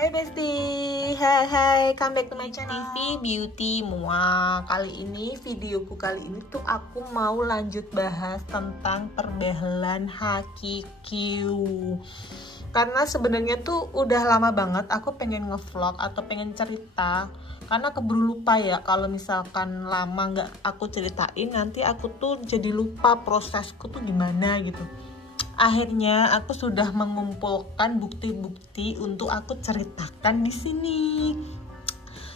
Hai bestie, hai, come back to my channel TV Beauty Mua. Kali ini tuh aku mau lanjut bahas tentang perbehelan hakiki. Karena sebenarnya tuh udah lama banget aku pengen ngevlog atau pengen cerita, karena keburu lupa ya. Kalau misalkan lama nggak aku ceritain, nanti aku tuh jadi lupa prosesku tuh gimana gitu. Akhirnya aku sudah mengumpulkan bukti-bukti untuk aku ceritakan di sini.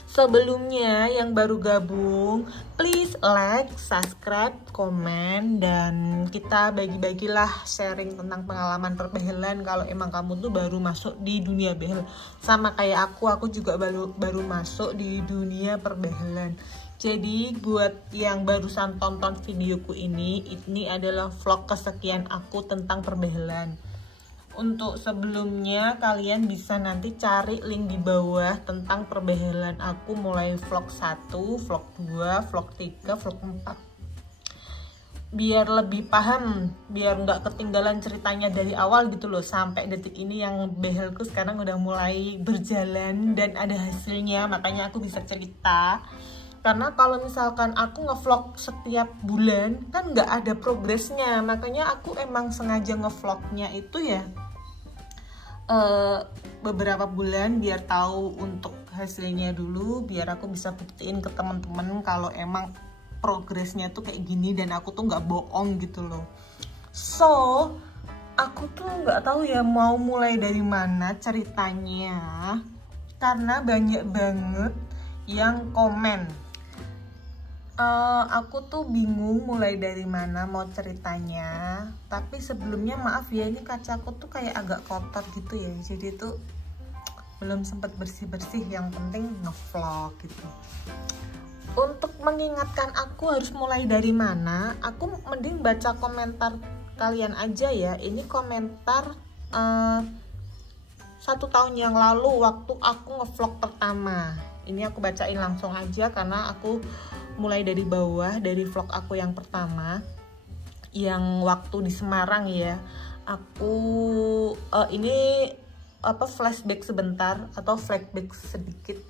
Sebelumnya yang baru gabung, please like, subscribe, komen, dan kita bagi-bagilah sharing tentang pengalaman perbehelan. Kalau emang kamu tuh baru masuk di dunia behel, sama kayak aku juga baru masuk di dunia perbehelan. Jadi buat yang barusan tonton videoku ini adalah vlog kesekian aku tentang perbehelan. Untuk sebelumnya kalian bisa nanti cari link di bawah tentang perbehelan aku, mulai vlog 1, vlog 2, vlog 3, vlog 4. Biar lebih paham, biar nggak ketinggalan ceritanya dari awal gitu loh, sampai detik ini yang behelku sekarang udah mulai berjalan dan ada hasilnya, makanya aku bisa cerita. Karena kalau misalkan aku ngevlog setiap bulan kan nggak ada progresnya, makanya aku emang sengaja ngevlognya itu ya beberapa bulan biar tahu untuk hasilnya dulu, biar aku bisa buktiin ke teman-teman kalau emang progresnya tuh kayak gini dan aku tuh nggak bohong gitu loh. So aku tuh nggak tahu ya mau mulai dari mana ceritanya, karena banyak banget yang komen. Aku tuh bingung mulai dari mana mau ceritanya. Tapi sebelumnya maaf ya, ini kacaku tuh kayak agak kotor gitu ya, jadi tuh belum sempat bersih-bersih. Yang penting ngevlog gitu. Untuk mengingatkan aku harus mulai dari mana, aku mending baca komentar kalian aja ya. Ini komentar 1 tahun yang lalu waktu aku ngevlog pertama. Ini aku bacain langsung aja karena aku mulai dari bawah, dari vlog aku yang pertama yang waktu di Semarang ya. Aku ini flashback sebentar atau flashback sedikit.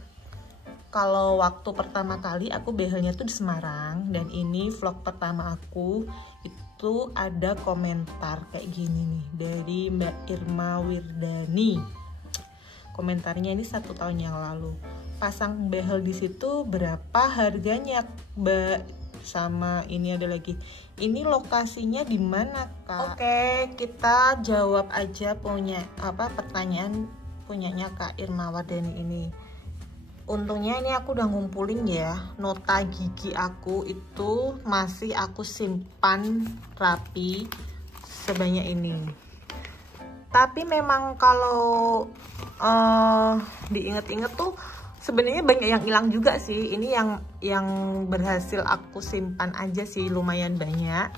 Kalau waktu pertama kali aku behelnya tuh di Semarang, dan ini vlog pertama aku. Itu ada komentar kayak gini nih dari Mbak Irma Wirdani. Komentarnya ini 1 tahun yang lalu. Pasang behel di situ berapa harganya, Mbak? Sama ini ada lagi, ini lokasinya di mana, Kak? Oke, kita jawab aja pertanyaan punyanya Kak Irma Wardani ini. Untungnya ini aku udah ngumpulin ya, nota gigi aku itu masih aku simpan rapi sebanyak ini. Tapi memang kalau diinget-inget tuh sebenarnya banyak yang hilang juga sih. Ini yang berhasil aku simpan aja sih, lumayan banyak.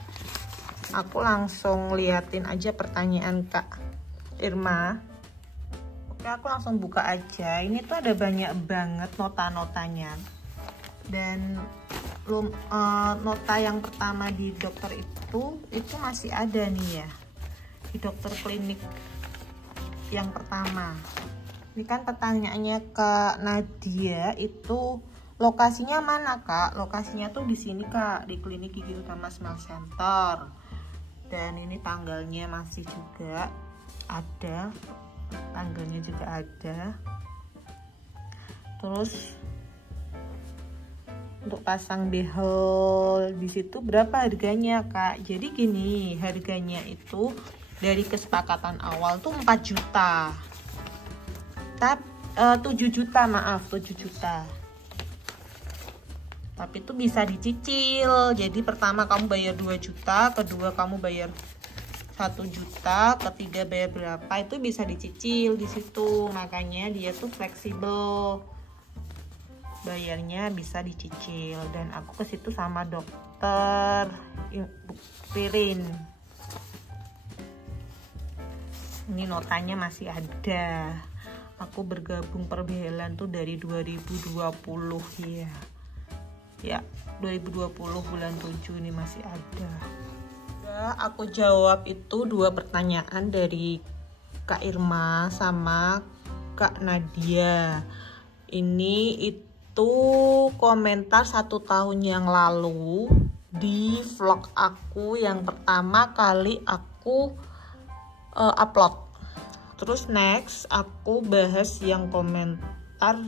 Aku langsung liatin aja pertanyaan Kak Irma. Oke, aku langsung buka aja. Ini tuh ada banyak banget nota-notanya. Dan nota yang pertama di dokter itu masih ada nih ya, di dokter klinik yang pertama. Ini kan pertanyaannya ke Nadia, itu lokasinya mana, Kak? Lokasinya tuh di sini, Kak, di Klinik Gigi Utama Smile Center. Dan ini tanggalnya masih juga ada, tanggalnya juga ada. Terus untuk pasang behel di situ berapa harganya, Kak? Jadi gini, harganya itu dari kesepakatan awal tuh 4 juta. 7 juta, maaf, 7 juta. Tapi itu bisa dicicil. Jadi pertama kamu bayar 2 juta, kedua kamu bayar 1 juta, ketiga bayar berapa, itu bisa dicicil di situ. Makanya dia tuh fleksibel, bayarnya bisa dicicil. Dan aku ke situ sama dokter Pirin. Ini notanya masih ada. Aku bergabung perbehelan tuh dari 2020 ya. Ya, 2020 bulan 7 ini masih ada. Aku jawab itu 2 pertanyaan dari Kak Irma sama Kak Nadia. Ini itu komentar 1 tahun yang lalu di vlog aku yang pertama kali aku upload. Terus next aku bahas yang komentar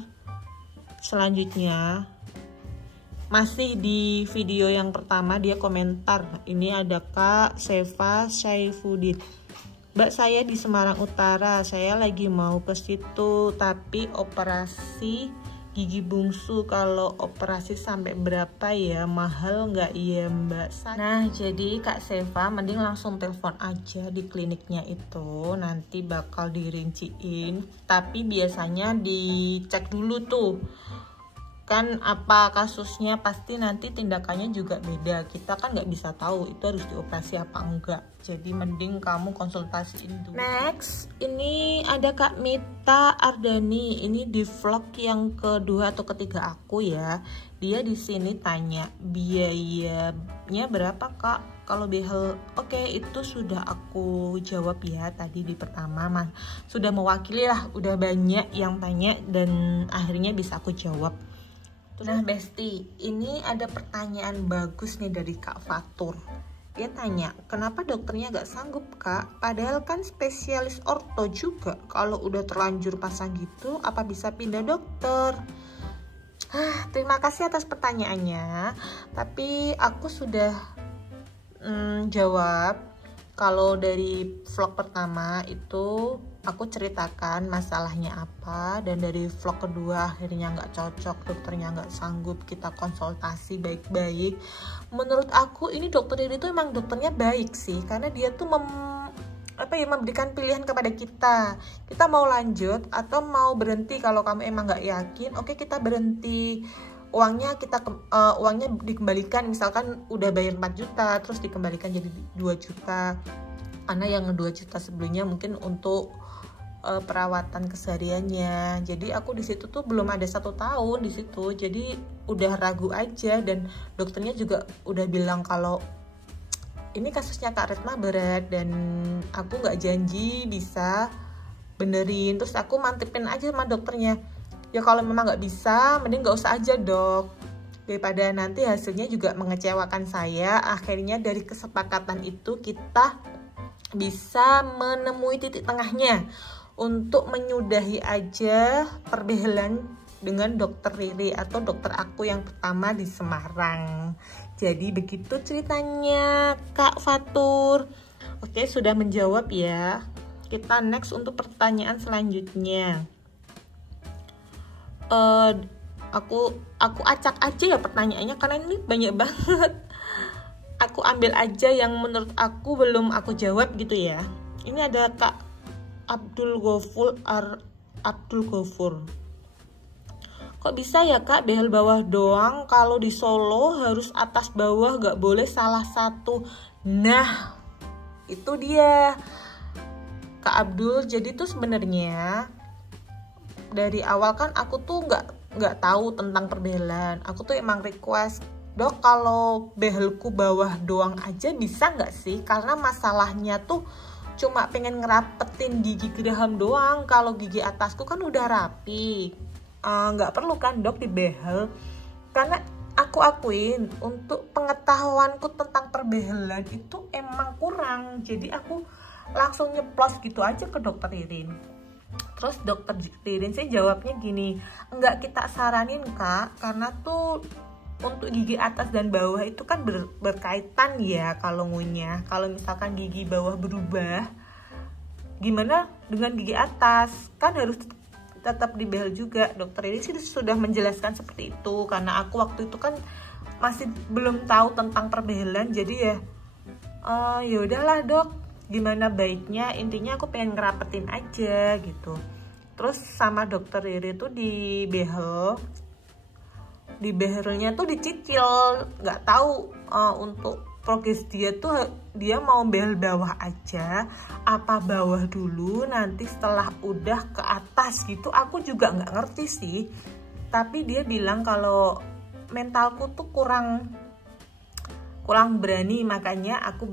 selanjutnya. Masih di video yang pertama dia komentar. Ini ada Kak Seva Saifuddin. Mbak, saya di Semarang Utara, saya lagi mau ke situ tapi operasi gigi bungsu. Kalau operasi sampai berapa ya? Mahal nggak ya Mbak? Nah, jadi Kak Seva mending langsung telepon aja di kliniknya itu, nanti bakal dirinciin. Tapi biasanya dicek dulu tuh kan apa kasusnya, pasti nanti tindakannya juga beda. Kita kan nggak bisa tahu itu harus dioperasi apa enggak, jadi mending kamu konsultasiin dulu. Next, ini ada Kak Mita Ardani. Ini di vlog yang kedua atau ketiga aku ya. Dia di sini tanya biayanya berapa Kak kalau behel. Oke, itu sudah aku jawab ya tadi di pertama, Mas. Sudah mewakili lah, udah banyak yang tanya dan akhirnya bisa aku jawab. Nah Besti, ini ada pertanyaan bagus nih dari Kak Fatur. Dia tanya, kenapa dokternya gak sanggup Kak? Padahal kan spesialis orto juga. Kalau udah terlanjur pasang gitu, apa bisa pindah dokter? Terima kasih atas pertanyaannya. Tapi aku sudah jawab. Kalau dari vlog pertama itu aku ceritakan masalahnya apa, dan dari vlog kedua akhirnya nggak cocok, dokternya nggak sanggup, kita konsultasi baik-baik. Menurut aku ini dokter ini tuh emang dokternya baik sih, karena dia tuh memberikan pilihan kepada kita mau lanjut atau mau berhenti. Kalau kamu emang nggak yakin, oke kita berhenti. Uangnya dikembalikan, misalkan udah bayar 4 juta terus dikembalikan jadi 2 juta, karena yang 2 juta sebelumnya mungkin untuk perawatan kesehariannya. Jadi aku di situ tuh belum ada 1 tahun di situ, jadi udah ragu aja, dan dokternya juga udah bilang kalau ini kasusnya Kak Retma berat dan aku nggak janji bisa benerin. Terus aku mantepin aja sama dokternya, ya kalau memang nggak bisa mending nggak usah aja dok, daripada nanti hasilnya juga mengecewakan saya. Akhirnya dari kesepakatan itu kita bisa menemui titik tengahnya untuk menyudahi aja perbehelan dengan dokter Riri atau dokter aku yang pertama di Semarang. Jadi begitu ceritanya Kak Fatur. Oke, sudah menjawab ya. Kita next untuk pertanyaan selanjutnya. Aku acak aja ya pertanyaannya karena ini banyak banget. Aku ambil aja yang menurut aku belum aku jawab gitu ya. Ini ada Kak Abdul Ghafur. Kok bisa ya Kak behel bawah doang, kalau di Solo harus atas bawah, gak boleh salah satu. Nah itu dia Kak Abdul. Jadi tuh sebenarnya dari awal kan aku tuh nggak tahu tentang perbehelan. Aku tuh emang request, dok kalau behelku bawah doang aja bisa nggak sih? Karena masalahnya tuh cuma pengen ngerapetin gigi geraham doang. Kalau gigi atasku kan udah rapi, nggak perlu kan dok dibehel. Karena aku akuin untuk pengetahuanku tentang perbehelan itu emang kurang. Jadi aku langsung nyeplos gitu aja ke dokter Irin. Terus dokter Ririn sih jawabnya gini, enggak kita saranin Kak, karena tuh untuk gigi atas dan bawah itu kan berkaitan ya kalau ngunyah. Kalau misalkan gigi bawah berubah, gimana dengan gigi atas? Kan harus tetap dibehel juga. Dokter Ririn sih sudah menjelaskan seperti itu, karena aku waktu itu kan masih belum tahu tentang perbehelan. Jadi ya ya udahlah dok, gimana baiknya, intinya aku pengen ngerapetin aja gitu. Terus sama dokter Riri tuh dibehelnya tuh dicicil, nggak tahu untuk progres dia tuh dia mau behel bawah aja apa bawah dulu nanti setelah udah ke atas gitu. Aku juga nggak ngerti sih, tapi dia bilang kalau mentalku tuh kurang kurang berani, makanya aku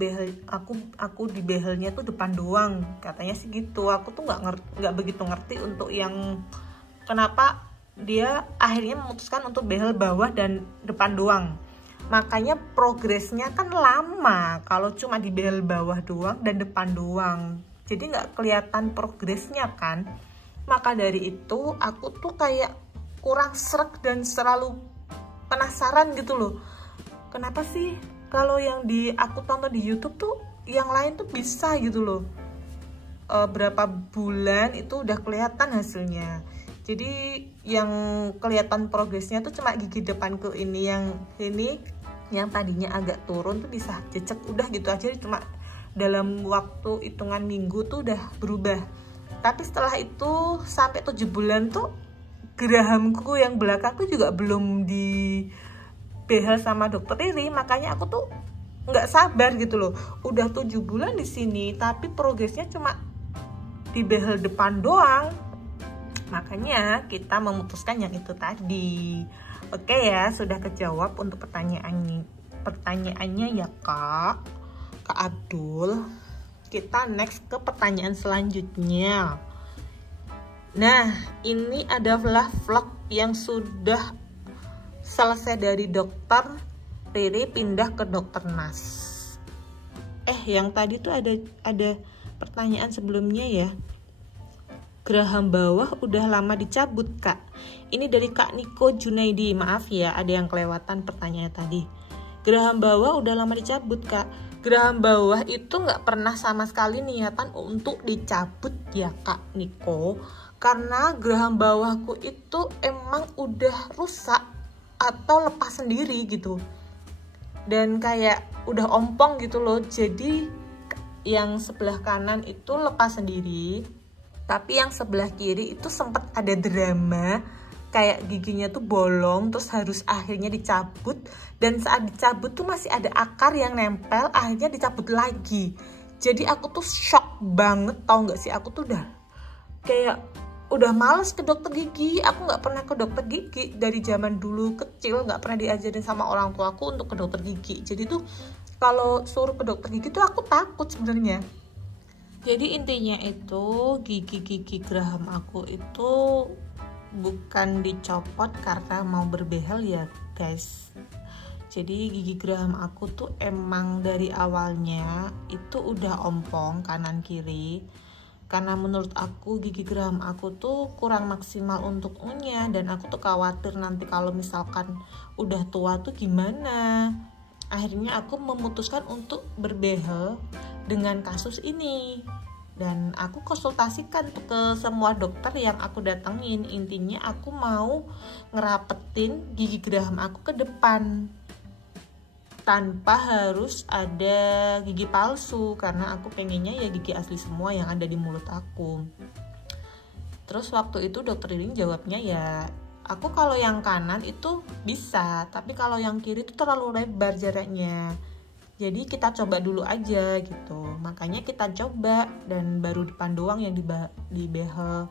di behelnya tuh depan doang, katanya sih gitu. Aku tuh nggak begitu ngerti untuk yang kenapa dia akhirnya memutuskan untuk behel bawah dan depan doang. Makanya progresnya kan lama kalau cuma di behel bawah doang dan depan doang, jadi nggak kelihatan progresnya kan. Maka dari itu aku tuh kayak kurang sreg dan selalu penasaran gitu loh, kenapa sih kalau yang aku tonton di YouTube tuh yang lain tuh bisa gitu loh, berapa bulan itu udah kelihatan hasilnya. Jadi yang kelihatan progresnya tuh cuma gigi depanku ini, yang tadinya agak turun tuh bisa jejak udah gitu aja, cuma dalam waktu hitungan minggu tuh udah berubah. Tapi setelah itu sampai 7 bulan tuh gerahamku yang belakang tuh juga belum di behel sama dokter Riri. Makanya aku tuh nggak sabar gitu loh, udah 7 bulan di sini tapi progresnya cuma di behel depan doang. Makanya kita memutuskan yang itu tadi. Oke ya, sudah kejawab untuk pertanyaannya ya Kak Abdul. Kita next ke pertanyaan selanjutnya. Nah, ini adalah vlog yang sudah selesai dari dokter Riri pindah ke dokter Nas. Yang tadi tuh ada pertanyaan sebelumnya ya. Geraham bawah udah lama dicabut Kak. Ini dari Kak Niko Junaidi. Maaf ya, ada yang kelewatan pertanyaannya tadi. Geraham bawah udah lama dicabut Kak. Geraham bawah itu nggak pernah sama sekali niatan untuk dicabut ya Kak Niko. Karena geraham bawahku itu emang udah rusak atau lepas sendiri gitu. Dan kayak udah ompong gitu loh. Jadi yang sebelah kanan itu lepas sendiri. Tapi yang sebelah kiri itu sempat ada drama, kayak giginya tuh bolong, terus harus akhirnya dicabut. Dan saat dicabut tuh masih ada akar yang nempel, akhirnya dicabut lagi. Jadi aku tuh shock banget, tau gak sih? Aku tuh udah males ke dokter gigi. Aku gak pernah ke dokter gigi dari zaman dulu kecil, gak pernah diajarin sama orang tua aku untuk ke dokter gigi. Jadi tuh kalau suruh ke dokter gigi tuh aku takut sebenarnya. Jadi intinya itu gigi-gigi geraham aku itu bukan dicopot karena mau berbehel ya guys. Jadi gigi geraham aku tuh emang dari awalnya itu udah ompong kanan kiri. Karena menurut aku gigi geraham aku tuh kurang maksimal untuk ngunyah, dan aku tuh khawatir nanti kalau misalkan udah tua tuh gimana. Akhirnya aku memutuskan untuk berbehel dengan kasus ini, dan aku konsultasikan ke semua dokter yang aku datengin. Intinya aku mau ngerapetin gigi geraham aku ke depan tanpa harus ada gigi palsu, karena aku pengennya ya gigi asli semua yang ada di mulut aku. Terus waktu itu dokter Ririn jawabnya ya, aku kalau yang kanan itu bisa, tapi kalau yang kiri itu terlalu lebar jaraknya. Jadi kita coba dulu aja gitu. Makanya kita coba, dan baru depan doang yang dibehel.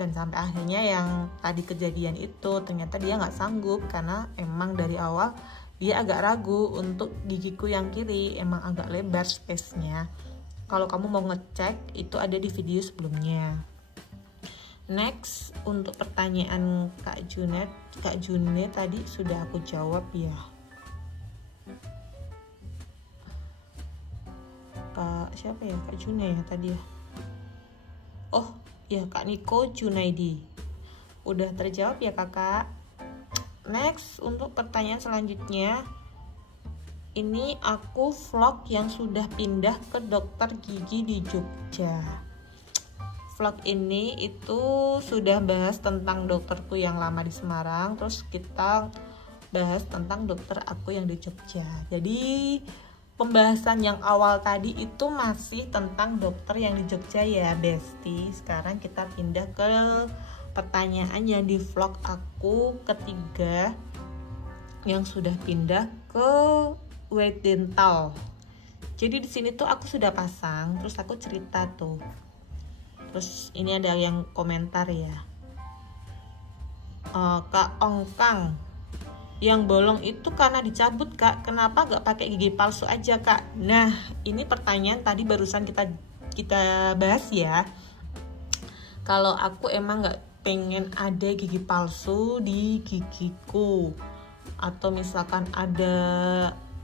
Dan sampai akhirnya yang tadi kejadian itu ternyata dia nggak sanggup, karena emang dari awal dia agak ragu untuk gigiku yang kiri, emang agak lebar space-nya. Kalau kamu mau ngecek itu ada di video sebelumnya. Next, untuk pertanyaan Kak Junet tadi sudah aku jawab ya. Kak siapa ya? Kak June ya tadi ya. Oh ya, Kak Niko Junaidi. Udah terjawab ya kakak. Next, untuk pertanyaan selanjutnya, ini aku vlog yang sudah pindah ke dokter gigi di Jogja. Vlog ini itu sudah bahas tentang dokterku yang lama di Semarang, terus kita bahas tentang dokter aku yang di Jogja. Jadi pembahasan yang awal tadi itu masih tentang dokter yang di Jogja ya Besti. Sekarang kita pindah ke pertanyaan yang di vlog aku ketiga yang sudah pindah ke White Dental. Jadi di sini tuh aku sudah pasang, terus aku cerita tuh. Terus ini ada yang komentar ya. Kak Ongkang, Yang bolong itu karena dicabut Kak, kenapa nggak pakai gigi palsu aja Kak? Nah ini pertanyaan tadi barusan kita bahas ya. Kalau aku emang nggak pengen ada gigi palsu di gigiku, atau misalkan ada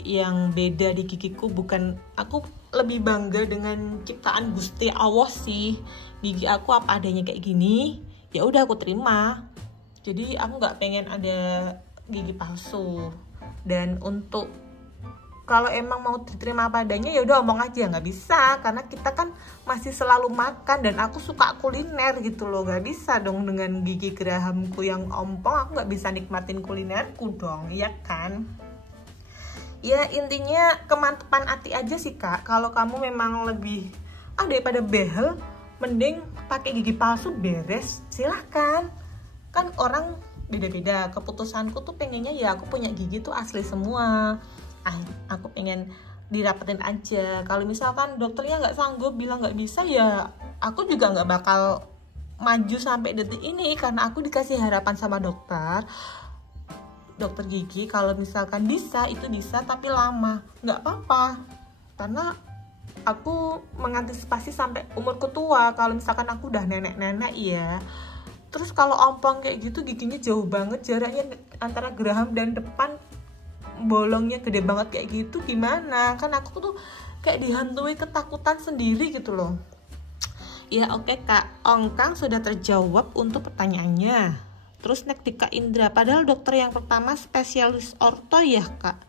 yang beda di gigiku, bukan, aku lebih bangga dengan ciptaan Gusti Allah sih. Gigi aku apa adanya kayak gini, ya udah aku terima. Jadi aku nggak pengen ada gigi palsu. Dan untuk kalau emang mau diterima apa adanya ya udah omong aja, nggak bisa karena kita kan masih selalu makan dan aku suka kuliner gitu loh. Nggak bisa dong dengan gigi gerahamku yang ompong aku nggak bisa nikmatin kulinerku dong, iya kan? Ya intinya kemantepan hati aja sih Kak. Kalau kamu memang lebih daripada behel mending pakai gigi palsu, beres, silahkan. Kan orang beda-beda. Keputusanku tuh pengennya ya aku punya gigi tuh asli semua. Aku pengen dirapetin aja. Kalau misalkan dokternya nggak sanggup bilang nggak bisa, ya aku juga nggak bakal maju sampai detik ini karena aku dikasih harapan sama dokter gigi. Kalau misalkan bisa, itu bisa tapi lama, nggak apa-apa karena aku mengantisipasi sampai umurku tua. Kalau misalkan aku udah nenek-nenek ya. Terus kalau ompong kayak gitu giginya jauh banget jaraknya antara geraham dan depan, bolongnya gede banget kayak gitu, gimana? Kan aku tuh kayak dihantui ketakutan sendiri gitu loh. Ya oke Kak, Ongkang sudah terjawab untuk pertanyaannya. Terus next di Kak Indra, padahal dokter yang pertama spesialis orto ya Kak?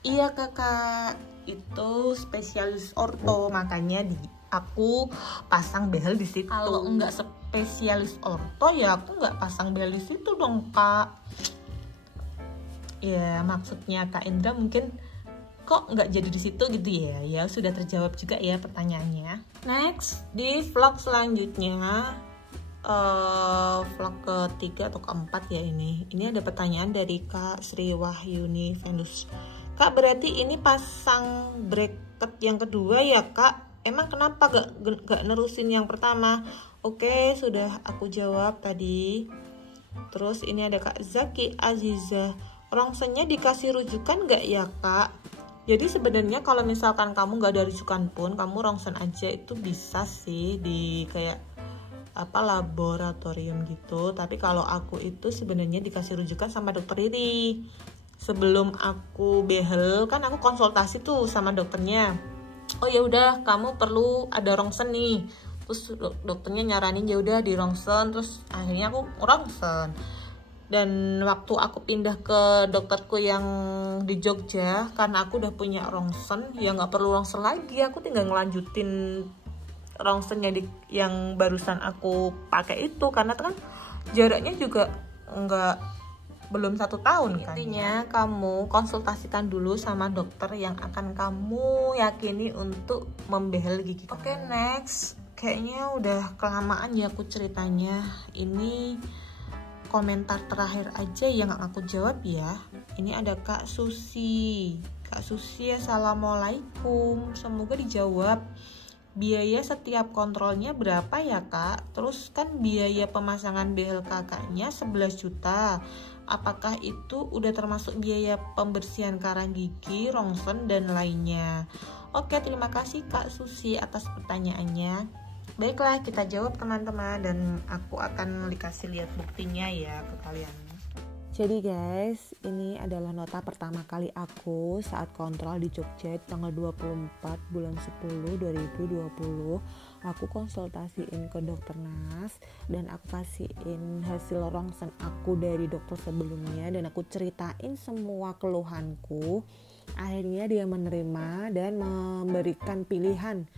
Iya Kakak, itu spesialis orto, makanya aku pasang behel di situ. Kalau enggak spesialis orto ya aku nggak pasang behel di situ dong Kak. Ya maksudnya Kak Indra mungkin kok nggak jadi di situ gitu ya. Ya sudah terjawab juga ya pertanyaannya. Next di vlog selanjutnya, vlog ketiga atau keempat ya ini. Ini ada pertanyaan dari Kak Sri Wahyuni Venus. Kak berarti ini pasang bracket yang kedua ya Kak? Emang kenapa gak nerusin yang pertama? Oke sudah aku jawab tadi. Terus ini ada Kak Zaki Aziza, rongsennya dikasih rujukan nggak ya Kak? Jadi sebenarnya kalau misalkan kamu nggak ada rujukan pun, kamu rongsen aja itu bisa sih di kayak laboratorium gitu. Tapi kalau aku itu sebenarnya dikasih rujukan sama dokter Riri. Sebelum aku behel kan aku konsultasi tuh sama dokternya. Oh ya udah kamu perlu ada rongsen nih. Terus dokternya nyaranin ya udah di rongsen, terus akhirnya aku rongsen. Dan waktu aku pindah ke dokterku yang di Jogja, karena aku udah punya rongsen, ya nggak perlu rongsen lagi, aku tinggal ngelanjutin rongsennya yang barusan aku pakai itu, karena kan jaraknya juga belum 1 tahun kan. Intinya kamu konsultasikan dulu sama dokter yang akan kamu yakini untuk membehel gigi kamu. Oke, next, kayaknya udah kelamaan ya aku ceritanya. Ini komentar terakhir aja yang aku jawab ya. Ini ada Kak Susi. Kak Susi, assalamualaikum, semoga dijawab. Biaya setiap kontrolnya berapa ya Kak? Terus kan biaya pemasangan behel kakaknya 11 juta. Apakah itu udah termasuk biaya pembersihan karang gigi, rongsen dan lainnya? Oke, terima kasih Kak Susi atas pertanyaannya. Baiklah, kita jawab teman-teman dan aku akan dikasih lihat buktinya ya ke kalian. Jadi guys, ini adalah nota pertama kali aku saat kontrol di Jogja tanggal 24 bulan 10 2020. Aku konsultasiin ke dokter Nas dan aku kasihin hasil rongsen aku dari dokter sebelumnya dan aku ceritain semua keluhanku. Akhirnya dia menerima dan memberikan pilihan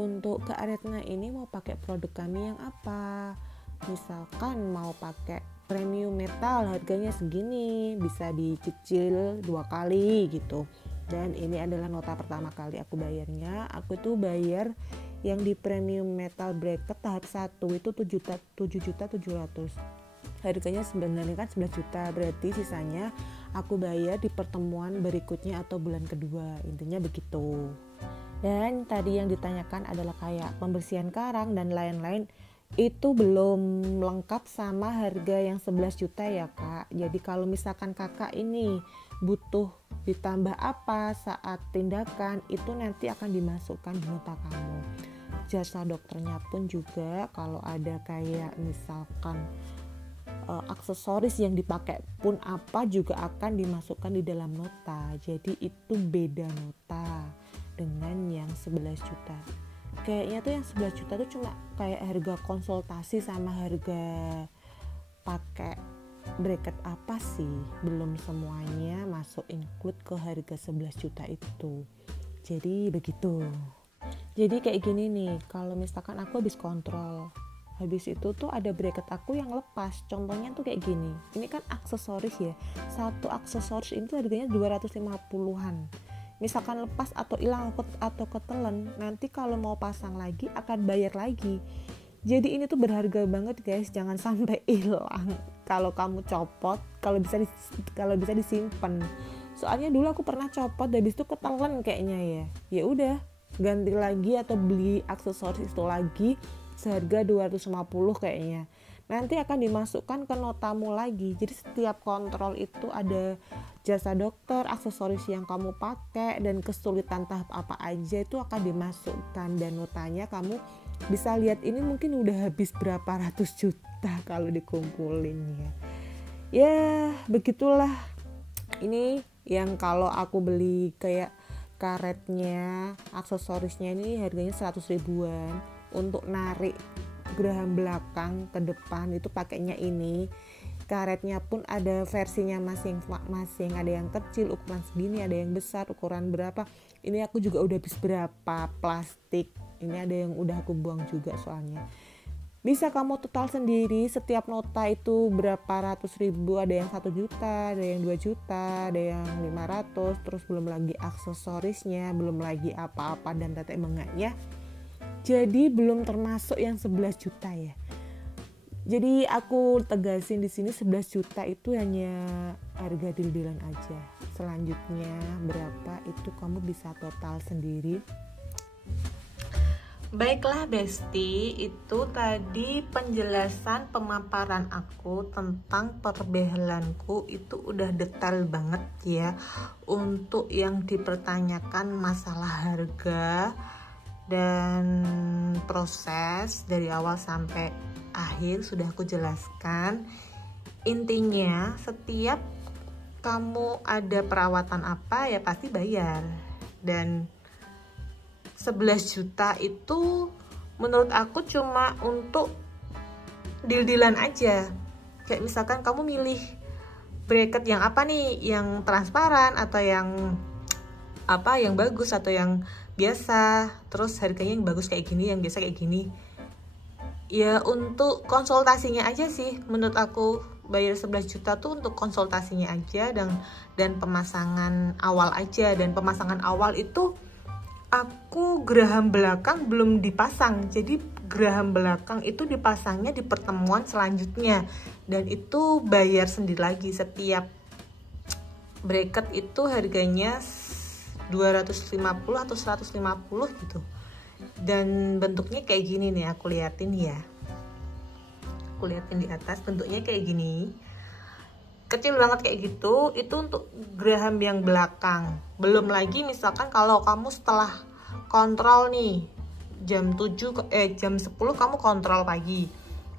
untuk ke Aretna ini mau pakai produk kami yang apa. Misalkan mau pakai premium metal harganya segini, bisa dicicil 2 kali gitu. Dan ini adalah nota pertama kali aku bayarnya. Aku tuh bayar yang di premium metal bracket tahap 1 itu 7.700. Harganya sebenarnya kan 11 juta, berarti sisanya aku bayar di pertemuan berikutnya atau bulan kedua. Intinya begitu. Dan tadi yang ditanyakan adalah kayak pembersihan karang dan lain-lain. itu belum lengkap sama harga yang 11 juta ya kak. Jadi kalau misalkan kakak ini butuh ditambah apa saat tindakan, itu nanti akan dimasukkan di nota kamu. Jasa dokternya pun juga kalau ada kayak misalkan aksesoris yang dipakai pun apa juga akan dimasukkan di dalam nota. Jadi itu beda nota dengan yang 11 juta. Kayaknya tuh yang 11 juta tuh cuma kayak harga konsultasi sama harga pakai bracket apa sih, belum semuanya masuk include ke harga 11 juta itu. Jadi begitu. Jadi kayak gini nih, kalau misalkan aku habis kontrol, habis itu tuh ada bracket aku yang lepas. Contohnya tuh kayak gini, ini kan aksesoris ya, satu aksesoris itu harganya 250-an. Misalkan lepas atau hilang atau ketelen, nanti kalau mau pasang lagi akan bayar lagi. Jadi ini tuh berharga banget guys, jangan sampai hilang. Kalau kamu copot, kalau bisa disimpan. Soalnya dulu aku pernah copot, habis itu ketelen kayaknya ya. Ya udah, ganti lagi atau beli aksesoris itu lagi seharga 250 kayaknya. Nanti akan dimasukkan ke notamu lagi. Jadi setiap kontrol itu ada jasa dokter, aksesoris yang kamu pakai, dan kesulitan tahap apa aja itu akan dimasukkan, dan notanya kamu bisa lihat ini mungkin udah habis berapa ratus juta kalau dikumpulin ya. Ya begitulah. Ini yang kalau aku beli kayak karetnya, aksesorisnya ini harganya 100 ribuan. Untuk narik geraham belakang ke depan itu pakainya ini. Karetnya pun ada versinya masing-masing, ada yang kecil ukuran segini, ada yang besar ukuran berapa. Ini aku juga udah habis berapa plastik. Ini ada yang udah aku buang juga soalnya. Bisa kamu total sendiri, setiap nota itu berapa ratus ribu, ada yang 1 juta, ada yang 2 juta, ada yang 500, terus belum lagi aksesorisnya, belum lagi apa-apa dan tetek bengaknya. Jadi belum termasuk yang 11 juta ya. Jadi aku tegasin di sini 11 juta itu hanya harga deal-dealan aja. Selanjutnya berapa itu kamu bisa total sendiri. Baiklah Besti, itu tadi penjelasan pemaparan aku tentang perbehelanku, itu udah detail banget ya. Untuk yang dipertanyakan masalah harga dan proses dari awal sampai akhir sudah aku jelaskan. Intinya setiap kamu ada perawatan apa ya pasti bayar, dan 11 juta itu menurut aku cuma untuk deal-dealan aja. Kayak misalkan kamu milih bracket yang apa nih, yang transparan atau yang apa, yang bagus atau yang biasa, terus harganya yang bagus kayak gini, yang biasa kayak gini. Ya untuk konsultasinya aja sih menurut aku, bayar 11 juta tuh untuk konsultasinya aja dan pemasangan awal aja. Dan pemasangan awal itu aku geraham belakang belum dipasang, jadi geraham belakang itu dipasangnya di pertemuan selanjutnya, dan itu bayar sendiri lagi. Setiap bracket itu harganya 250 atau 150 gitu. Dan bentuknya kayak gini nih, aku liatin ya, aku liatin di atas, bentuknya kayak gini, kecil banget kayak gitu. Itu untuk geraham yang belakang. Belum lagi misalkan kalau kamu setelah kontrol nih jam 10 kamu kontrol pagi,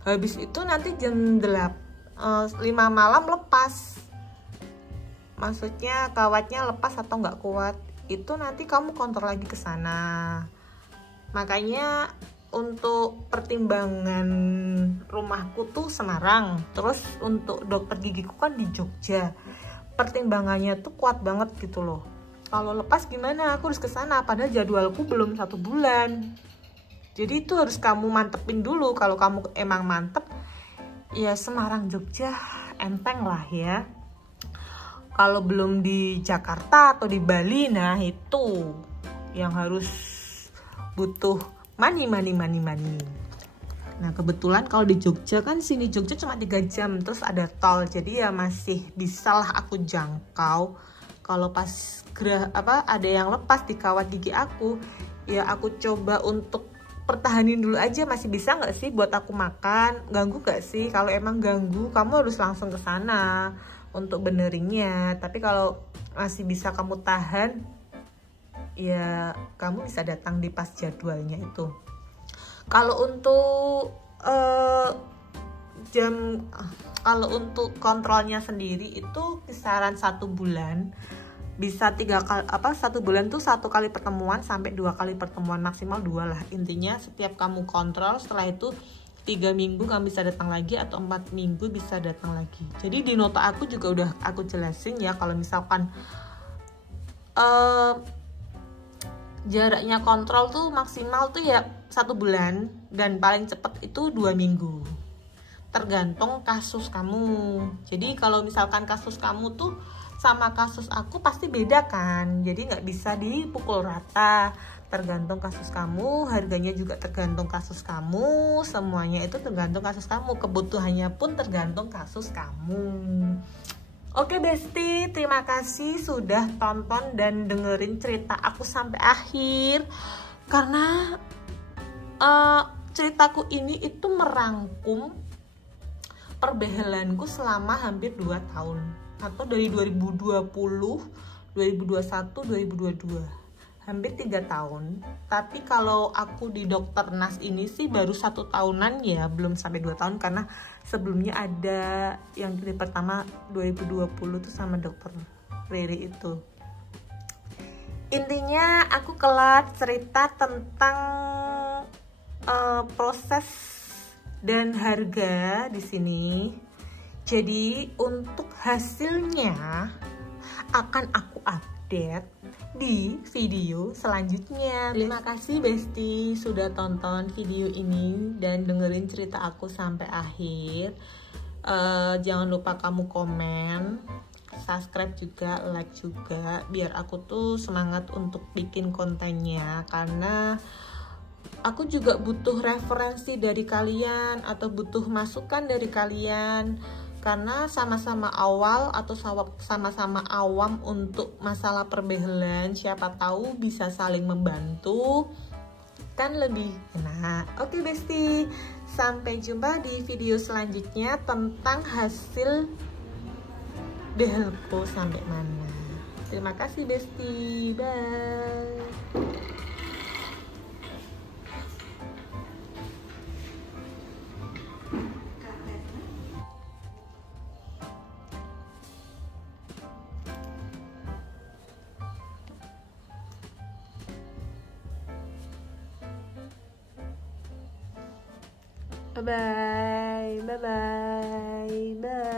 habis itu nanti jam 5 malam lepas, maksudnya kawatnya lepas atau nggak kuat, itu nanti kamu kontrol lagi ke sana. Makanya untuk pertimbangan rumahku tuh Semarang, terus untuk dokter gigiku kan di Jogja, pertimbangannya tuh kuat banget gitu loh. Kalau lepas gimana, aku harus ke sana padahal jadwalku belum 1 bulan. Jadi itu harus kamu mantepin dulu. Kalau kamu emang mantep ya Semarang Jogja enteng lah ya. Kalau belum di Jakarta atau di Bali, nah itu yang harus butuh money. Nah kebetulan kalau di Jogja kan, sini Jogja cuma 3 jam, terus ada tol, jadi ya masih bisa lah aku jangkau. Kalau pas ada yang lepas di kawat gigi aku, ya aku coba untuk pertahanin dulu aja, masih bisa nggak sih buat aku makan, ganggu nggak sih? Kalau emang ganggu, kamu harus langsung ke sana untuk benerinnya. Tapi kalau masih bisa kamu tahan, ya kamu bisa datang di pas jadwalnya itu. Kalau untuk kalau untuk kontrolnya sendiri itu kisaran 1 bulan, bisa 1 bulan tuh 1 kali pertemuan sampai 2 kali pertemuan, maksimal 2 lah. Intinya setiap kamu kontrol, setelah itu 3 minggu kamu bisa datang lagi, atau 4 minggu bisa datang lagi. Jadi di nota aku juga udah aku jelasin ya, kalau misalkan jaraknya kontrol tuh maksimal tuh ya 1 bulan, dan paling cepat itu 2 minggu, tergantung kasus kamu. Jadi kalau misalkan kasus kamu tuh sama kasus aku pasti beda kan, jadi nggak bisa dipukul rata, tergantung kasus kamu, harganya juga tergantung kasus kamu, semuanya itu tergantung kasus kamu, kebutuhannya pun tergantung kasus kamu. Oke Besti, terima kasih sudah tonton dan dengerin cerita aku sampai akhir. Karena ceritaku ini itu merangkum perbehelanku selama hampir 2 tahun. Atau dari 2020, 2021, 2022. Hampir 3 tahun. Tapi kalau aku di Dokter Nas ini sih baru 1 tahunan ya, belum sampai 2 tahun, karena sebelumnya ada yang dari pertama 2020 tuh sama Dokter Riri itu. Intinya aku kelar cerita tentang proses dan harga di sini. Jadi untuk hasilnya akan aku update di video selanjutnya. Terima kasih Besti sudah tonton video ini dan dengerin cerita aku sampai akhir. Jangan lupa kamu komen, subscribe juga, like juga, biar aku tuh semangat untuk bikin kontennya. Karena aku juga butuh referensi dari kalian atau butuh masukan dari kalian, karena sama-sama awal atau sama-sama awam untuk masalah perbehelan. Siapa tahu bisa saling membantu, kan lebih enak. Oke Besti, sampai jumpa di video selanjutnya tentang hasil behelku sampai mana. Terima kasih Besti, bye. Bye bye, bye bye, bye.